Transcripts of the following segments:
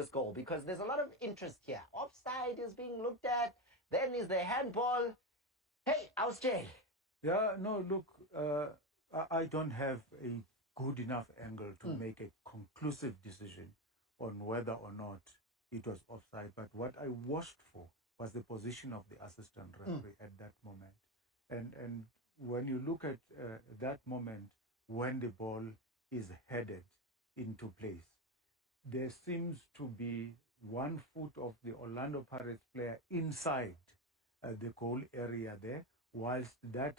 this goal? Because there's a lot of interest here. Offside is being looked at. Then is there handball? Hey, Ausjay. Yeah, no, look, I don't have a good enough angle to make a conclusive decision on whether or not it was offside. But what I watched for was the position of the assistant referee at that moment. And when you look at that moment, when the ball is headed into place, there seems to be 1 foot of the Orlando Pirates player inside the goal area there, whilst that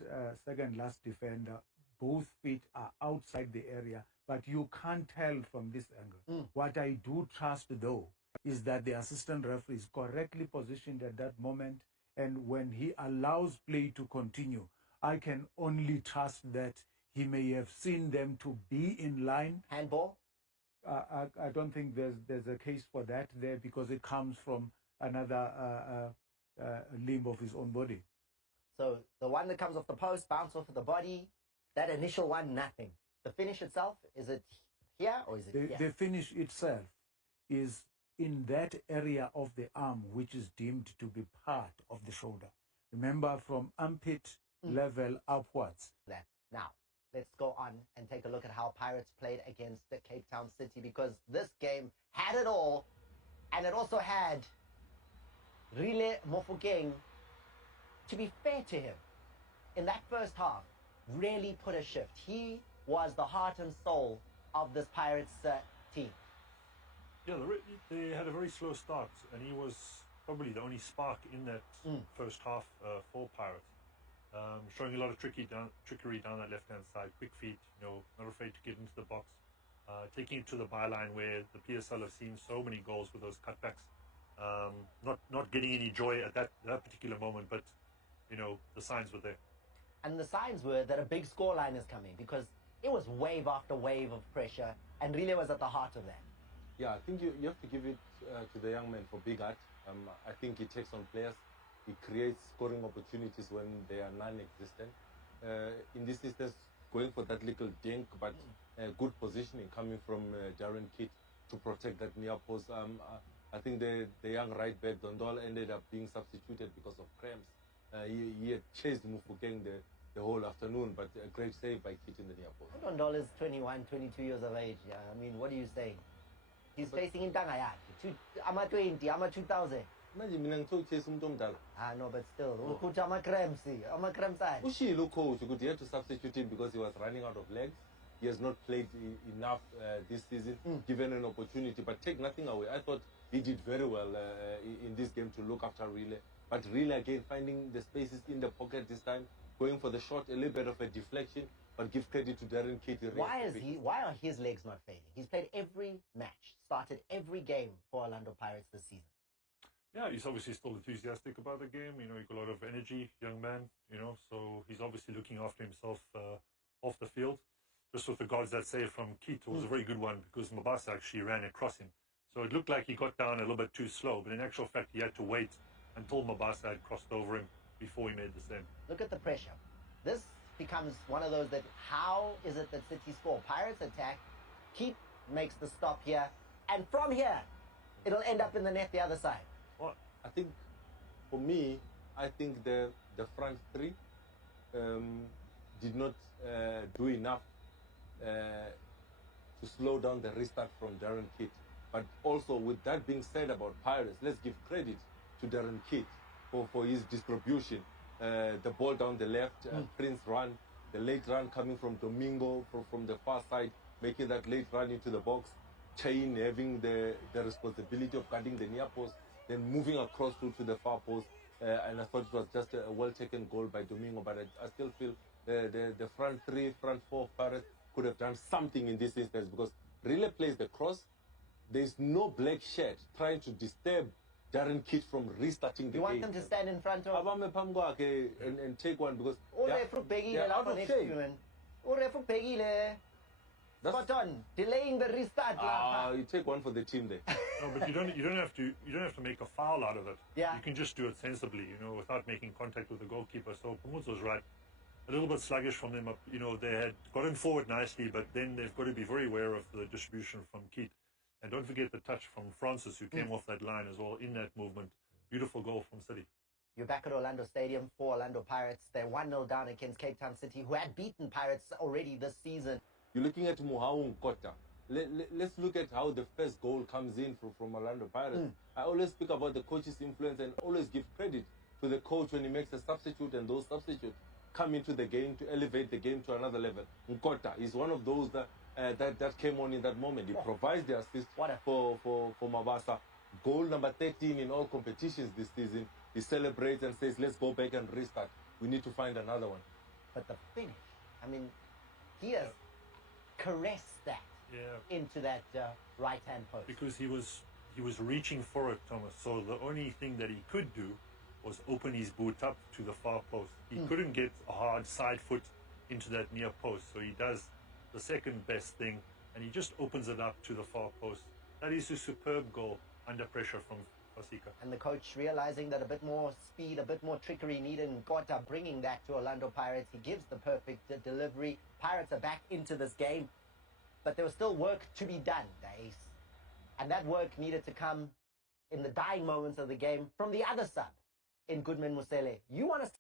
second last defender, both feet are outside the area, but you can't tell from this angle. What I do trust, though, is that the assistant referee is correctly positioned at that moment, and when he allows play to continue, I can only trust that he may have seen them to be in line. Handball? I don't think there's a case for that there, because it comes from another limb of his own body. So the one that comes off the post, bounce off of the body, that initial one, nothing. The finish itself, is it here or is it here? The finish itself is in that area of the arm, which is deemed to be part of the shoulder. Remember, from armpit level upwards. Now, let's go on and take a look at how Pirates played against the Cape Town City, because this game had it all, and it also had Rile Mofokeng. To be fair to him, in that first half, really put a shift. He was the heart and soul of this Pirates team. Yeah, they had a very slow start, and he was probably the only spark in that first half for Pirates. Showing a lot of trickery down that left-hand side, quick feet, not afraid to get into the box, taking it to the byline where the PSL have seen so many goals with those cutbacks. Not getting any joy at that particular moment, but the signs were there. And the signs were that a big scoreline is coming, because it was wave after wave of pressure, and Rile was at the heart of that. Yeah, I think you have to give it to the young man for big art. I think he takes on players. He creates scoring opportunities when they are non-existent. In this instance, going for that little dink, but good positioning coming from Darren Kidd to protect that near post. I think the young right back, Dondol, ended up being substituted because of cramps. He had chased Mufokeng the whole afternoon, but a great save by Kidd in the near post. Dondol is 21, 22 years of age. I mean, what are you saying? He's facing in Tangayat. I'm a 20, I'm a 2000. No, but still, I'm a cramp side. Ushilo coach, he had to substitute him because he was running out of legs. He has not played enough this season, given an opportunity. But take nothing away. I thought he did very well in this game to look after Rile. But Rile, again, finding the spaces in the pocket this time, going for the shot, a little bit of a deflection, but give credit to Darren Kidd. Why are his legs not failing? He's played every match, started every game for Orlando Pirates this season. Yeah, he's obviously still enthusiastic about the game. He got a lot of energy, young man, so he's obviously looking after himself off the field. Just with regards that save from Keith, was a very good one, because Mabasa actually ran across him. So it looked like he got down a little bit too slow, but in actual fact, he had to wait until Mabasa had crossed over him before he made the save. Look at the pressure. This becomes one of those that, how is it that City score? Pirates attack, Keith makes the stop here, and from here, it'll end up in the net the other side. What? I think, for me, I think the front three did not do enough to slow down the restart from Darren Kidd. But also, with that being said about Pirates, let's give credit to Darren Kidd for his distribution. The ball down the left, Prince run, the late run coming from Domingo from the far side, making that late run into the box. Chain having the responsibility of guarding the near post, then moving across to the far post. And I thought it was just a well-taken goal by Domingo, but I still feel the front three, front four Pirates could have done something in this instance, because Rile plays the cross. There's no black shirt trying to disturb Darren Kidd from restarting the game. You want them to stand in front of... and take one, because they're out of shape. Spot on, delaying the restart. You take one for the team there. No, but you don't have to make a foul out of it. Yeah. You can just do it sensibly, without making contact with the goalkeeper. So Pumuz was right. A little bit sluggish from them. They had gotten forward nicely, but then they've got to be very aware of the distribution from Keith. And don't forget the touch from Francis, who came off that line as well in that movement. Beautiful goal from City. You're back at Orlando Stadium for Orlando Pirates. They're 1-0 down against Cape Town City, who had beaten Pirates already this season. You're looking at Muhau Nkota. Let's look at how the first goal comes in from Orlando Pirates. I always speak about the coach's influence and always give credit to the coach when he makes a substitute, and those substitutes come into the game to elevate the game to another level. Nkota is one of those that came on in that moment. He provides the assist for Mabasa. Goal number 13 in all competitions this season. He celebrates and says, let's go back and restart. We need to find another one. But the finish, I mean, he has caressed that into that right-hand post. Because he was reaching for it, Thomas. So the only thing that he could do was open his boot up to the far post. He couldn't get a hard side foot into that near post. So he does the second best thing, and he just opens it up to the far post. That is a superb goal under pressure from Fasika. And the coach realizing that a bit more speed, a bit more trickery needed, and Nkota bringing that to Orlando Pirates. He gives the perfect delivery. Pirates are back into this game, but there was still work to be done, Dace. And that work needed to come in the dying moments of the game from the other sub, in Goodman Musele. You want us